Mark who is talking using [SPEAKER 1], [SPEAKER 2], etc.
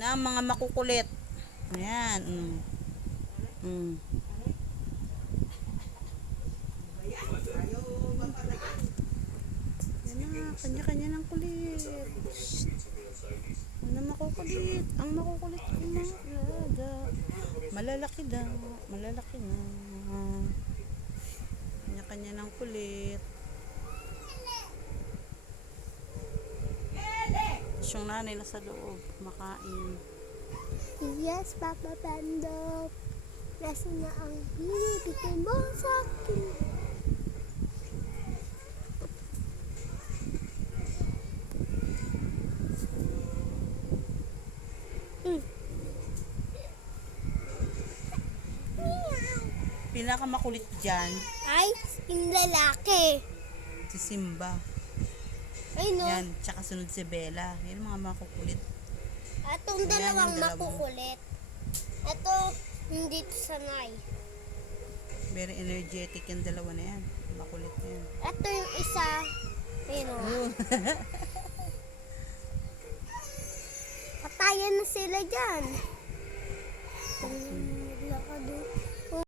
[SPEAKER 1] na mga makukulit. Ayan. Mm. Mm. Kanya-kanya ng kulit. Ano makukulit? Ang makukulit ko. Malalaki daw. Malalaki na. Kanya-kanya ng kulit. Tapos yung nanay na sa loob, kumakain.
[SPEAKER 2] Yes, Papa Pando. Nasaan na ang binibigay mo sa akin? Mm.
[SPEAKER 1] Pinakamakulit dyan,
[SPEAKER 2] Ay, yung lalaki.
[SPEAKER 1] si Simba.
[SPEAKER 2] Ay, no.
[SPEAKER 1] Yan, tsaka sunod si Bella. Yan mga makukulit.
[SPEAKER 2] Atong
[SPEAKER 1] Ayan,
[SPEAKER 2] dalawang
[SPEAKER 1] yung dalawang-
[SPEAKER 2] makukulit. Ito, hindi sanay.
[SPEAKER 1] Very energetic yung dalawa na yan. Makulit na yan.
[SPEAKER 2] Ito yung isa. Ayun o. Patayan na sila dyan.